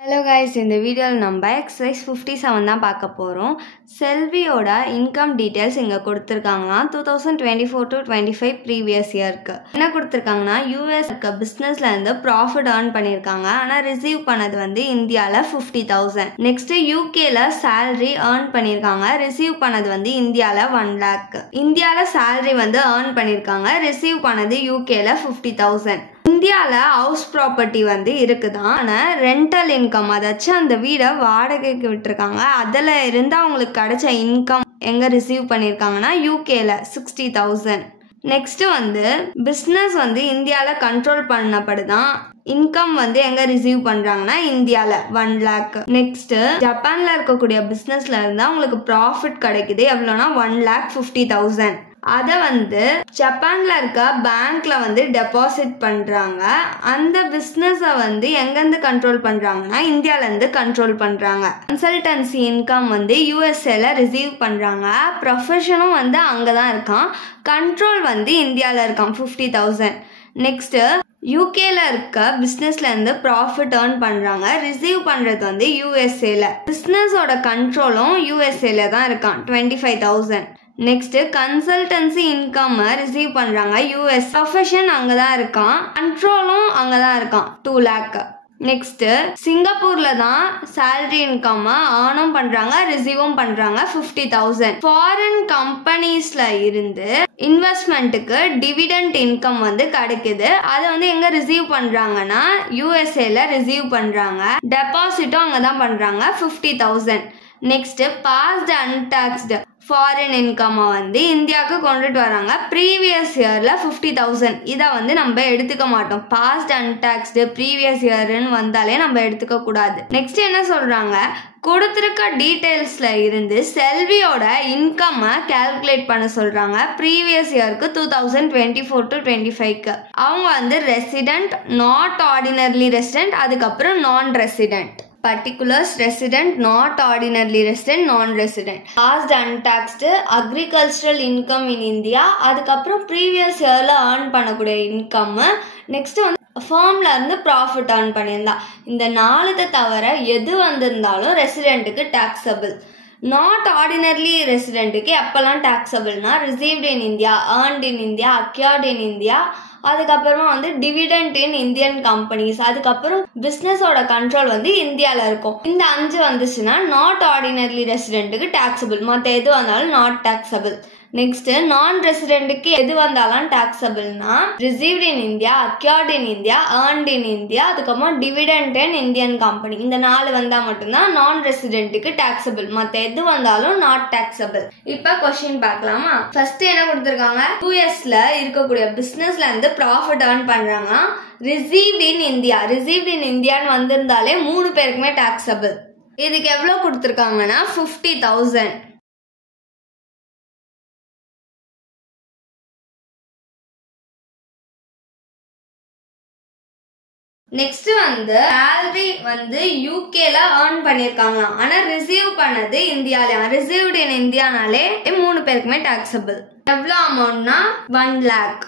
Hello guys, இந்த வீடியோவில் நம்ம exercise 57 தான் பார்க்க போகிறோம். செல்வியோட இன்கம் டீட்டெயில்ஸ் இங்கே கொடுத்துருக்காங்கன்னா 2024-25 ப்ரீவியஸ் இயர்க்கு என்ன கொடுத்துருக்காங்கன்னா யூஎஸ் இருக்க பிஸ்னஸ்லேருந்து ப்ராஃபிட் ஏர்ன் பண்ணியிருக்காங்க. ஆனால் ரிசீவ் பண்ணது வந்து இந்தியாவில் 50,000. நெக்ஸ்ட்டு யூகேல சேலரி ஏர்ன் பண்ணியிருக்காங்க. ரிசீவ் பண்ணது வந்து இந்தியாவில் 1 lakh. இந்தியாவில் சேலரி வந்து ஏர்ன் பண்ணியிருக்காங்க. ரிசீவ் பண்ணது யூகேல 50,000. இந்தியாவில் ஹவுஸ் ப்ராப்பர்ட்டி வந்து இருக்குதான், ஆனால் ரெண்டல் இன்கம் அதாச்சும் அந்த வீடை வாடகைக்கு விட்டுருக்காங்க. அதில் இருந்து அவங்களுக்கு கிடைச்ச இன்கம் எங்கே ரிசீவ் பண்ணியிருக்காங்கன்னா யூகேல 60,000. நெக்ஸ்ட்டு வந்து பிஸ்னஸ் வந்து இந்தியாவில் கண்ட்ரோல் பண்ணப்படுதான். இன்கம் வந்து எங்கே ரிசீவ் பண்ணுறாங்கன்னா இந்தியாவில் 1 lakh. நெக்ஸ்ட்டு ஜப்பானில் இருக்கக்கூடிய பிஸ்னஸில் இருந்தால் அவங்களுக்கு ப்ராஃபிட் கிடைக்குது. எவ்வளோனா 1,50,000. அதை வந்து ஜப்பான்ல இருக்க பேங்க்ல வந்து டெபாசிட் பண்றாங்க. அந்த பிஸ்னஸை வந்து எங்கேருந்து கண்ட்ரோல் பண்றாங்கன்னா இந்தியாவிலேருந்து கண்ட்ரோல் பண்றாங்க. கன்சல்டன்சி இன்கம் வந்து யூஎஸ்ஏல ரிசீவ் பண்றாங்க. ப்ரொஃபஷனும் வந்து அங்கே தான் இருக்கான். கண்ட்ரோல் வந்து இந்தியாவில் இருக்கான் 50,000. நெக்ஸ்ட்டு யூகேல இருக்க பிஸ்னஸ்லேருந்து ப்ராஃபிட் ஏர்ன் பண்ணுறாங்க. ரிசீவ் பண்ணுறது வந்து யூஎஸ்ஏல. பிஸ்னஸோட கண்ட்ரோலும் யூஎஸ்ஏல தான் இருக்கான் 25,000. நெக்ஸ்ட்டு கன்சல்டன்சி இன்கம் ரிசீவ் பண்ணுறாங்க யூஎஸ். ப்ரொஃபஷன் அங்கே தான் இருக்கான். கண்ட்ரோலும் அங்கே தான் இருக்கான் 2 lakh. நெக்ஸ்ட்டு சிங்கப்பூரில் தான் சேலரி இன்கம் ஏர்னும் பண்ணுறாங்க, ரிசீவும் பண்ணுறாங்க 50,000. ஃபாரின் கம்பெனிஸில் இருந்து இன்வெஸ்ட்மெண்ட்டுக்கு டிவிடெண்ட் இன்கம் வந்து கிடைக்குது. அதை வந்து எங்கே ரிசீவ் பண்ணுறாங்கன்னா யூஎஸ்ஏல ரிசீவ் பண்ணுறாங்க. டெபாசிட்டும் அங்கே தான் பண்ணுறாங்க 50,000. நெக்ஸ்ட்டு பாஸ்ட் அன்டாக்ஸ்டு ஃபாரின் இன்கம் வந்து இந்தியாவுக்கு கொண்டுட்டு வராங்க. ப்ரீவியஸ் இயரில் 50,000. இதை வந்து நம்ம எடுத்துக்க மாட்டோம். பாஸ்ட் அன்டாக்ஸ்டு ப்ரீவியஸ் இயர்னு வந்தாலே நம்ம எடுத்துக்க கூடாது. நெக்ஸ்ட் என்ன சொல்கிறாங்க, கொடுத்துருக்க டீட்டெயில்ஸில் இருந்து செல்வியோட இன்கம்மை கேல்குலேட் பண்ண சொல்கிறாங்க. ப்ரீவியஸ் இயருக்கு 2024-25க்கு அவங்க வந்து ரெசிடென்ட், நாட் ஆர்டினர்லி ரெசிடென்ட், அதுக்கப்புறம் நான் resident. Particulars resident, not ordinarily resident, non-resident. Past untaxed agricultural income in India. அதுக்கப்புறம் ப்ரீவியஸ் இயரில் ஏர்ன் பண்ணக்கூடிய இன்கம். நெக்ஸ்ட் வந்து ஃபார்ம்ல இருந்து ப்ராஃபிட் ஏர்ன் பண்ணியிருந்தா. இந்த 4 தவிர எது வந்திருந்தாலும் ரெசிடென்ட்டுக்கு டாக்ஸபிள். நாட் ஆர்டினர்லி ரெசிடென்ட்டுக்கு எப்பெல்லாம் டாக்ஸபிள்னா received in India, earned in India, acquired in India, அதுக்கப்புறமா வந்து டிவிடெண்ட் இன் இந்தியன் கம்பெனிஸ், அதுக்கப்புறம் பிஸ்னஸோட கண்ட்ரோல் வந்து இந்தியாவில் இருக்கும். இந்த 5 வந்துச்சுன்னா நாட் ஆர்டினர்லி ரெசிடென்ட்டுக்கு டாக்ஸபிள். மற்ற எது வந்தாலும் நாட் டாக்ஸபிள். நெக்ஸ்ட் நான் ரெசிடென்ட்டுக்கு எது வந்தாலும் டாக்ஸபிள்னா received in India, acquired in India, earned in India, அதுக்கப்புறம் டிவிடெண்ட் இன் இந்தியன் கம்பெனி. இந்த 4 வந்தால் மட்டும்தான் நான் ரெசிடென்ட்டுக்கு டாக்ஸபிள். மற்ற எது வந்தாலும் நாட் டாக்ஸபிள். இப்போ கொஸ்டின் பார்க்கலாமா? ஃபர்ஸ்ட் என்ன கொடுத்துருக்காங்க, யூஎஸ்ல இருக்கக்கூடிய பிஸ்னஸ்ல இருந்து ப்ராஃபிட் ஏர்ன் பண்றாங்க. ரிசீவ்ட் இன் இந்தியா, ரிசீவ்ட் இன் இந்தியான்னு வந்திருந்தாலே 3 பேருக்குமே டாக்ஸபிள். இதுக்கு எவ்வளோ கொடுத்துருக்காங்கன்னா 50,000. நெக்ஸ்ட் வந்து சேலரி வந்து யூகேல ஏர்ன் பண்ணிருக்காங்களாம். ஆனா ரிசீவ் பண்ணது இந்தியாலயா. ரிசீவ்டு இன் இந்தியானாலே 3 பேருக்குமே டாக்ஸபிள். எவ்வளோ அமௌண்ட்னா 1 lakh.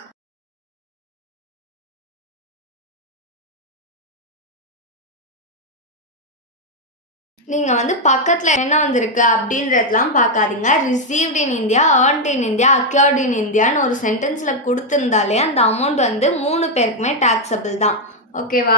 நீங்க வந்து பக்கத்துல என்ன வந்திருக்கு அப்படின்றதுலாம் பார்க்காதீங்க. Received in India, earned in India, acquired in இந்தியான்னு ஒரு சென்டென்ஸ்ல கொடுத்திருந்தாலே அந்த அமௌண்ட் வந்து 3 பேருக்குமே டாக்ஸபிள் தான். ஓகேவா?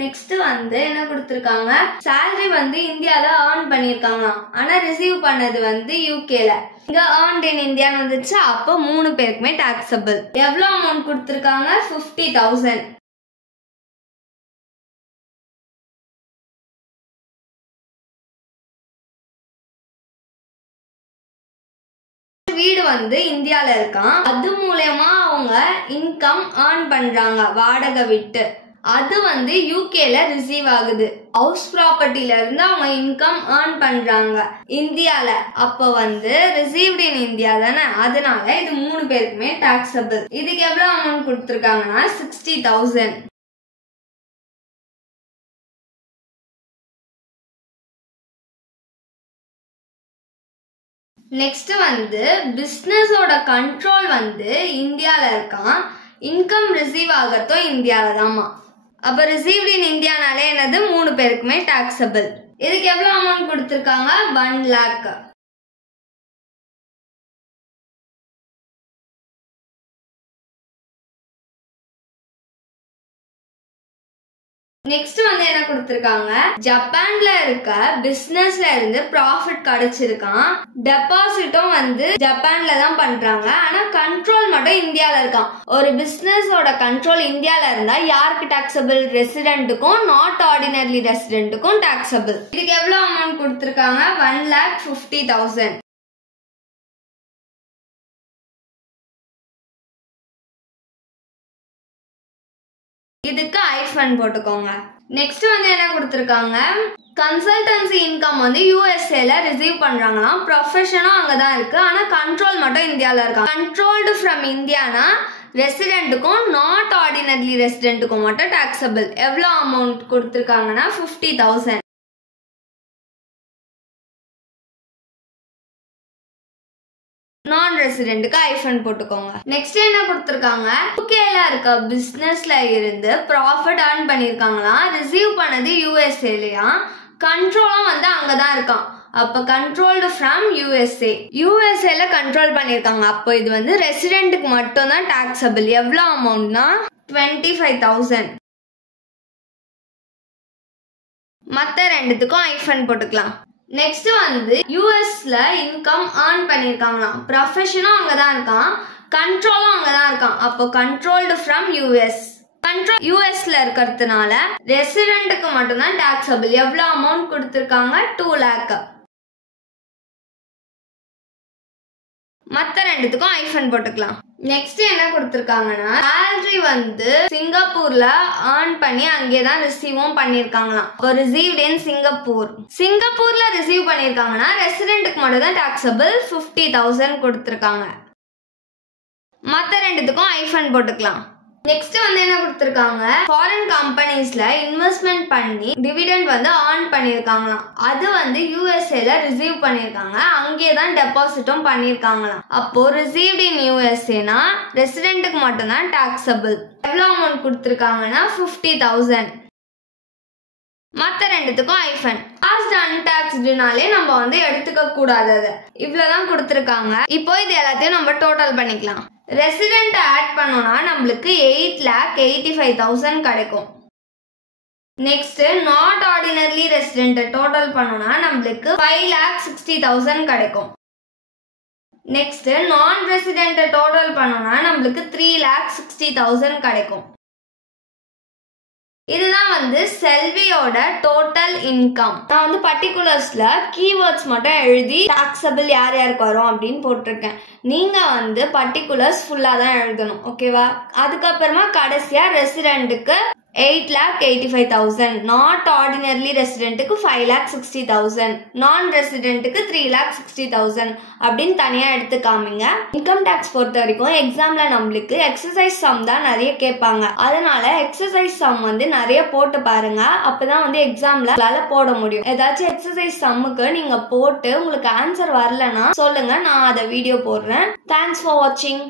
நெக்ஸ்ட் வந்து என்ன கொடுத்துருக்காங்க, சேலரி வந்து இந்தியால ஏர்ன் பண்ணிருக்காங்க. ஆனா ரிசீவ் பண்ணது வந்து யூகேல. இங்க ஏர்ன்ட் இன் இந்தியான்னு வந்துச்சு. அப்போ 3 பேருக்குமே டாக்ஸபிள். எவ்வளவு அமௌண்ட் கொடுத்துருக்காங்க, 50,000. வீடு வந்து இந்தியால இருக்கான். அது மூலமா அவங்க இன்கம் ஏர்ன் பண்றாங்க வாடகை விட்டு. அது வந்து யூகேல ரிசீவ் ஆகுது. ஹவுஸ் ப்ராப்பர்ட்டில இருந்து அவங்க இன்கம் ஏர்ன் பண்றாங்க இந்தியால. அப்போ வந்து ரிசீவ்ட் இன் இந்தியா தானே, அதனால இது 3 பேருக்குமே டாக்ஸபிள். இதுக்கு எவ்வளவு அமௌண்ட் கொடுத்துருக்காங்கன்னா 60,000. நெக்ஸ்ட் வந்து பிஸ்னஸோட கண்ட்ரோல் வந்து இந்தியாவில் இருக்கான். இன்கம் ரிசீவ் ஆகட்டும் இந்தியாவில் தான்மா. அப்ப ரிசீவ்ட் இன் இந்தியானாலே என்னது 3 பேருக்குமே டாக்ஸபிள். இதுக்கு எவ்வளவு அமௌண்ட் கொடுத்திருக்காங்க? 1 lakh. நெக்ஸ்ட் வந்து என்ன கொடுத்திருக்காங்க? ஜப்பான்ல இருக்க பிசினஸ்ல இருந்து ப்ராஃபிட் கிடைச்சிருக்கான். டெபாசிட்டும் வந்து ஜப்பான்ல தான் பண்றாங்க. ஆனா கண்ட்ரோல் மட்டும் இந்தியால இருக்கான். ஒரு பிசினஸோட கண்ட்ரோல் இந்தியால இருந்தா யாருக்கு டாக்ஸபிள்? ரெசிடென்ட்டுக்கும் நாட் ஆர்டினரி ரெசிடென்ட்டுக்கும் டாக்ஸபிள். இதுக்கு எவ்வளவு அமௌண்ட் கொடுத்திருக்காங்க? 1,50,000. இதுக்கு ஐஃபன் போட்டுக்கோங்க. நெக்ஸ்ட் வந்து என்ன கொடுத்திருக்காங்க? கன்சல்டன்சி இன்கம் வந்து யூஎஸ்ஏல ரிசீவ் பண்றாங்களாம். ப்ரொஃபஷனும் அங்கதான் இருக்கு. ஆனா கண்ட்ரோல் மட்டும் இந்தியால இருக்கா. கண்ட்ரோல்டு ஃப்ரம் இந்தியானா ரெசிடென்ட்டுக்கும் நாட் ஆர்டினரி ரெசிடென்ட்டுக்கும் மட்டும் டாக்ஸபிள். எவ்வளவு அமௌண்ட் கொடுத்திருக்காங்கன்னா 50,000. நான் ரெசிடென்ட்க்கு ஐஃபன் போட்டுக்கோங்க. நெக்ஸ்ட் என்ன கொடுத்திருக்காங்க? யூகேல இருக்க பிசினஸ்ல இருந்து ப்ராஃபிட் earn பண்ணிருக்காங்களாம். ரிசீவ் பண்ணது யூஎஸ்ஏலயா. கண்ட்ரோலும் வந்து அங்கதான் இருக்கான். அப்ப கண்ட்ரோல்டு ஃப்ரம் யூஎஸ்ஏ. யூஎஸ்ஏல கண்ட்ரோல் பண்ணிருக்காங்க. அப்போ இது வந்து ரெசிடென்ட்க்கு மட்டும் தான் டாக்ஸபிள். எவ்வளவு அமௌண்ட்னா 25,000. மத்த ரெண்டுத்துக்கும் ஐஃபன் போட்டுக்கலாம். நெக்ஸ்ட் வந்து யூஎஸ்ல இன்கம் earn பண்ணிருக்காங்களாம். ப்ரொஃபஷனும் அங்கதான் இருக்கான். கண்ட்ரோலும் அங்கதான் இருக்கான். அப்போ கண்ட்ரோல்டு ஃப்ரம் யூஎஸ். கண்ட்ரோல் யூஎஸ்ல இருக்கிறதுனால ரெசிடென்ட்க்கு மட்டும் தான் டாக்ஸபிள். எவ்வளவு அமௌண்ட் கொடுத்திருக்காங்க? 2 lakh. மத்த ரெண்டுத்துக்கும் ஐஃபன் போட்டுக்கலாம். நெக்ஸ்ட் என்ன கொடுத்திருக்காங்கன்னா salary வந்து சிங்கப்பூர்ல earn பண்ணி அங்கேதான் ரிசீவும் பண்ணிருக்காங்களாம். இப்போ ரிசீவ்ட் இன் சிங்கப்பூர். சிங்கப்பூர்ல ரிசீவ் பண்ணிருக்காங்கன்னா ரெசிடென்ட்க்கு மட்டும் தான் டாக்ஸபிள். 50,000 கொடுத்திருக்காங்க. மத்த ரெண்டுத்துக்கும் ஐஃபன் போட்டுக்கலாம். நெக்ஸ்ட் வந்து என்ன கொடுத்திருக்காங்க? ஃபாரின் கம்பெனிஸ்ல இன்வெஸ்ட்மெண்ட் பண்ணி டிவிடெண்ட் வந்து earn பண்ணிருக்காங்களாம். அது வந்து யூஎஸ்ஏல ரிசீவ் பண்ணிருக்காங்க. அங்கேயே தான் டெபாசிட்டும் பண்ணிருக்காங்களாம். அப்போ ரிசீவ்ட் இன் யூஎஸ்ஏனா ரெசிடென்ட்க்கு மட்டும் தான் டாக்ஸபிள். எவ்வளவு அமௌண்ட் கொடுத்திருக்காங்கன்னா 50,000. மத்த ரெண்டுத்துக்கும் ஐஃபன். லாஸ்ட் அன்டாக்ஸ்டுனாலே நம்ம வந்து எடுத்துக்க கூடாது. இவ்வளவுதான் கொடுத்திருக்காங்க. இப்போ இது எல்லாத்தையும் நம்ம டோட்டல் பண்ணிக்கலாம். ரெசிடென்ட் ஆட் பண்ணோம்னா நம்மளுக்கு 8,85,000 கிடைக்கும். Next not ordinary resident total பண்ணோம்னா நம்மளுக்கு 5,60,000 கிடைக்கும். நெக்ஸ்ட் நான் ரெசிடென்ட் டோட்டல் பண்ணோம்னா நம்மளுக்கு 3,60,000 கிடைக்கும். இதுதான் வந்து செல்வியோட டோட்டல் இன்கம். நான் வந்து பர்டிகுலர்ஸ்ல கீவேர்ட்ஸ் மட்டும் எழுதி டாக்ஸபிள் யார் யாருக்கு வரும் அப்படின்னு போட்டிருக்கேன். நீங்க வந்து பர்டிகுலர்ஸ் ஃபுல்லா தான் எழுதணும். ஓகேவா? அதுக்கப்புறமா கடைசியா ரெசிடென்ட்டுக்கு 8,85,000, நாட் ஆர்டினரி ரெசிடென்ட்டுக்கு 5,60,000, நான் ரெசிடென்ட்டுக்கு 3,60,000 அப்படின்னு தனியா எடுத்து காமிங்க. இன்கம் டேக்ஸ் பொறுத்த வரைக்கும் எக்ஸாம்ல நம்மளுக்கு எக்ஸசைஸ் சம் தான் நிறைய கேட்பாங்க. அதனால எக்ஸசைஸ் சம் வந்து நிறைய போட்டு பாருங்க. அப்பதான் வந்து எக்ஸாம்ல போட முடியும். ஏதாச்சும் எக்ஸசைஸ் சம்முக்கு நீங்க போட்டு உங்களுக்கு ஆன்சர் வரலன்னா சொல்லுங்க, நான் அதை வீடியோ போடுறேன். தேங்க்ஸ் ஃபார் வாட்சிங்.